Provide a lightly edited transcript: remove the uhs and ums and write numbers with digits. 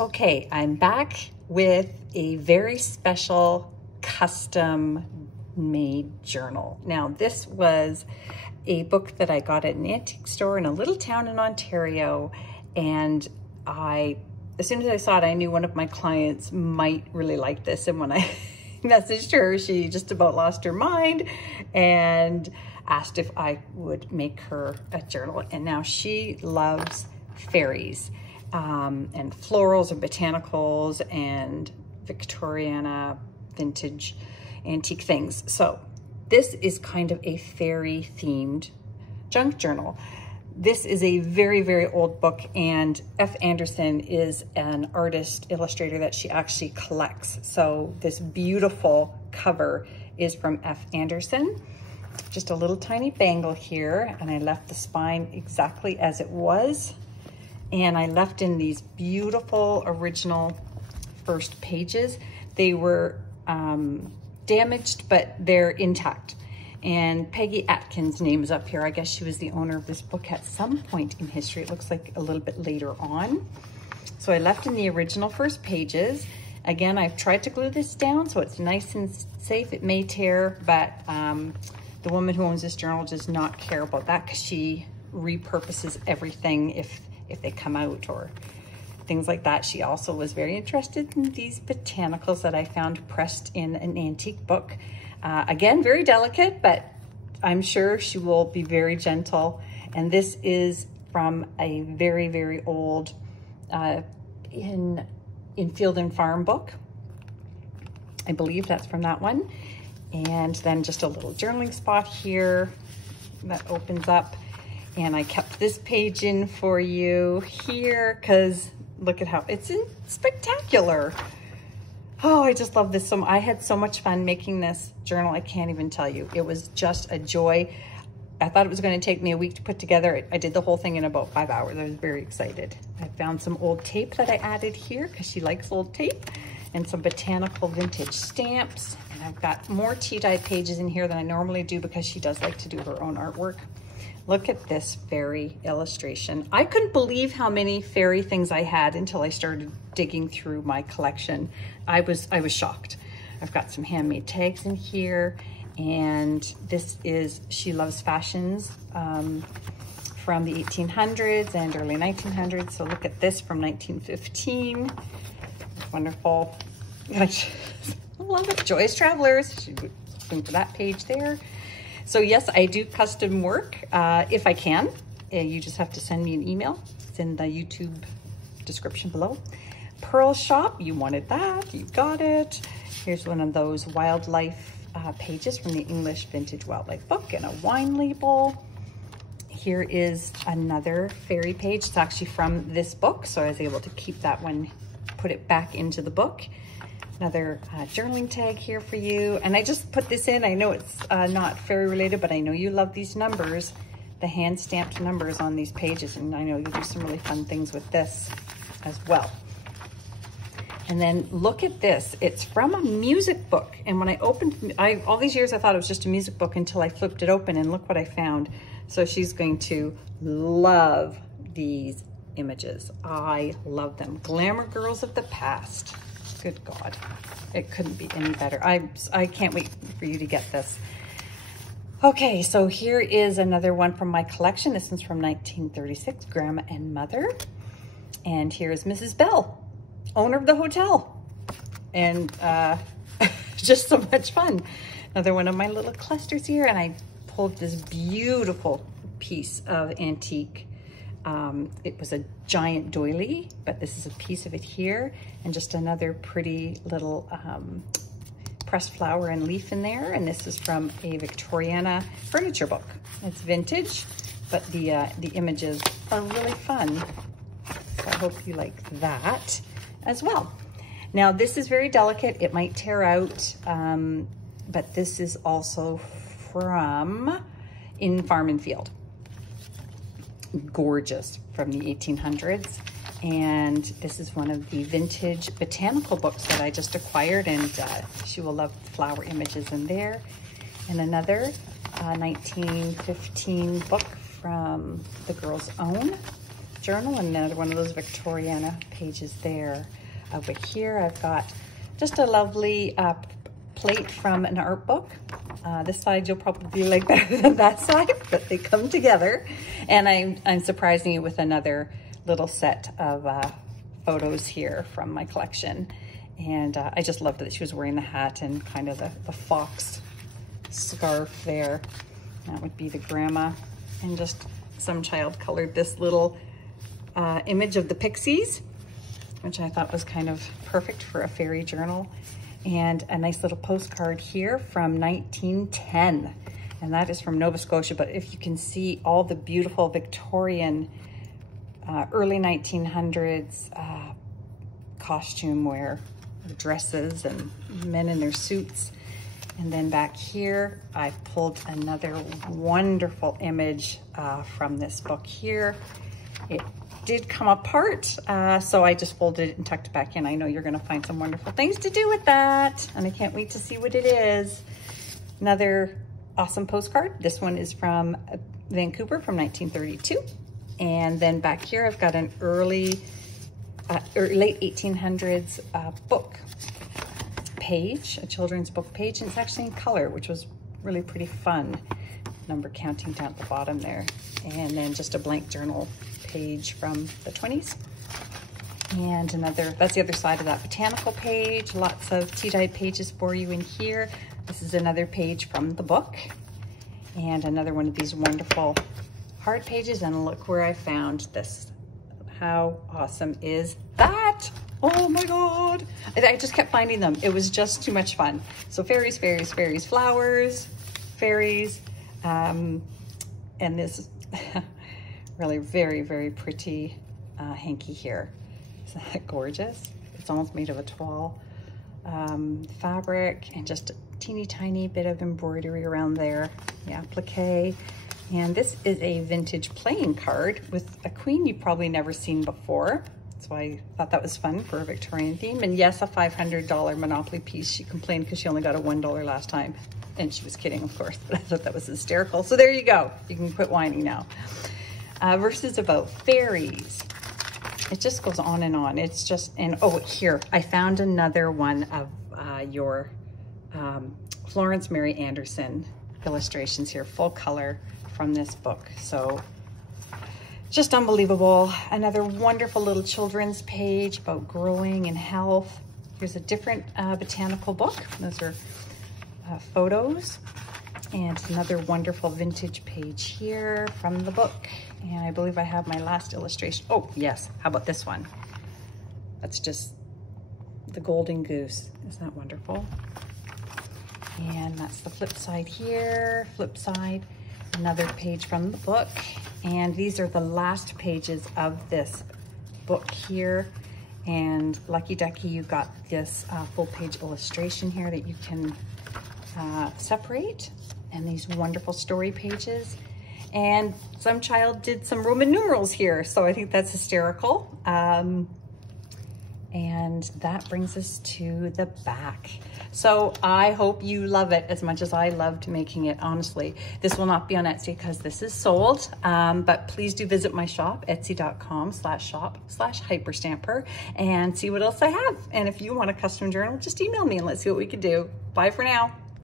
Okay, I'm back with a very special custom made journal. Now, this was a book that I got at an antique store in a little town in Ontario, and as soon as I saw it, I knew one of my clients might really like this. And when I messaged her, she just about lost her mind and asked if I would make her a journal. And now she loves fairies and florals and botanicals and Victoriana vintage antique things. So this is kind of a fairy themed junk journal. This is a very, very old book, and F. Anderson is an artist illustrator that she actually collects. So this beautiful cover is from F. Anderson. Just a little tiny bangle here, and I left the spine exactly as it was. And I left in these beautiful original first pages. They were damaged, but they're intact. And Peggy Atkins' name is up here. I guess she was the owner of this book at some point in history. It looks like a little bit later on. So I left in the original first pages. Again, I've tried to glue this down so it's nice and safe. It may tear, but the woman who owns this journal does not care about that because she repurposes everything if they come out or things like that. She also was very interested in these botanicals that I found pressed in an antique book. Again, very delicate, but I'm sure she will be very gentle. And this is from a very, very old in Field and Farm book. I believe that's from that one. And then just a little journaling spot here that opens up. And I kept this page in for you here because look at how it's spectacular. Oh, I just love this. I had so much fun making this journal. I can't even tell you. It was just a joy. I thought it was going to take me a week to put together. I did the whole thing in about 5 hours. I was very excited. I found some old tape that I added here because she likes old tape, and some botanical vintage stamps. And I've got more tea-dye pages in here than I normally do because she does like to do her own artwork. Look at this fairy illustration. I couldn't believe how many fairy things I had until I started digging through my collection. I was shocked. I've got some handmade tags in here, and this is She Loves Fashions from the 1800s and early 1900s. So look at this from 1915. It's wonderful. I love it. Joyous Travelers. She's looking for that page there. So yes, I do custom work if I can. You just have to send me an email. It's in the YouTube description below. Pearl Shop, you wanted that, you got it. Here's one of those wildlife pages from the English Vintage Wildlife book and a wine label. Here is another fairy page. It's actually from this book, so I was able to keep that one, put it back into the book. Another journaling tag here for you. And I just put this in. I know it's not fairy related, but I know you love these numbers, the hand stamped numbers on these pages. And I know you'll do some really fun things with this as well. And then look at this. It's from a music book. And when I opened, all these years I thought it was just a music book until I flipped it open, and look what I found. So she's going to love these images. I love them. Glamour girls of the past. Good God, it couldn't be any better. I can't wait for you to get this. Okay, so here is another one from my collection. This one's from 1936, Grandma and Mother. And here's Mrs. Bell, owner of the hotel. And just so much fun. Another one of my little clusters here, and I pulled this beautiful piece of antique. It was a giant doily, but this is a piece of it here, and just another pretty little pressed flower and leaf in there. And this is from a Victoriana furniture book. It's vintage, but the images are really fun. So I hope you like that as well. Now this is very delicate. It might tear out, but this is also from In Farm and Field. Gorgeous, from the 1800s. And this is one of the vintage botanical books that I just acquired, and she will love the flower images in there. And another 1915 book from the Girl's Own journal, and another one of those Victoriana pages there. Over here, I've got just a lovely plate from an art book. This side you'll probably like better than that side, but they come together. And I'm surprising you with another little set of photos here from my collection. And I just loved that she was wearing the hat and kind of the fox scarf there. That would be the grandma. And just some child colored this little image of the pixies, which I thought was kind of perfect for a fairy journal. And a nice little postcard here from 1910. And that is from Nova Scotia. But if you can see all the beautiful Victorian, early 1900s costume wear, dresses and men in their suits. And then back here, I pulled another wonderful image from this book here. It did come apart, so I just folded it and tucked it back in. I know you're gonna find some wonderful things to do with that, and I can't wait to see what it is. Another awesome postcard. This one is from Vancouver from 1932. And then back here, I've got an early, late 1800s book page, a children's book page, and it's actually in color, which was really pretty fun. Number counting down at the bottom there. And then just a blank journal page from the 20s. And another, that's the other side of that botanical page. Lots of tea-dyed pages for you in here. This is another page from the book. And another one of these wonderful hard pages. And look where I found this. How awesome is that? Oh my God. I just kept finding them. It was just too much fun. So fairies, fairies, fairies, flowers, fairies, and this really very, very pretty hanky here. Isn't that gorgeous? It's almost made of a toile fabric, and just a teeny tiny bit of embroidery around there. The applique. And this is a vintage playing card with a queen you've probably never seen before. That's why I thought that was fun for a Victorian theme. And yes, a $500 Monopoly piece. She complained because she only got a $1 last time. And she was kidding, of course, but I thought that was hysterical. So there you go. You can quit whining now. Verses about fairies. It just goes on and on. It's just, and oh, here, I found another one of your Florence Mary Anderson illustrations here, full color from this book. So just unbelievable. Another wonderful little children's page about growing and health. Here's a different botanical book. Those are photos. And another wonderful vintage page here from the book. And I believe I have my last illustration. Oh, yes. How about this one? That's just the golden goose. Isn't that wonderful? And that's the flip side here. Flip side. Another page from the book. And these are the last pages of this book here. And lucky ducky, you got this full page illustration here that you can separate. And these wonderful story pages. And some child did some Roman numerals here, so I think that's hysterical. And that brings us to the back. So I hope you love it as much as I loved making it, honestly. This will not be on Etsy because this is sold, but please do visit my shop, etsy.com/shop/hyperstamper, and see what else I have. And if you want a custom journal, just email me and let's see what we can do. Bye for now.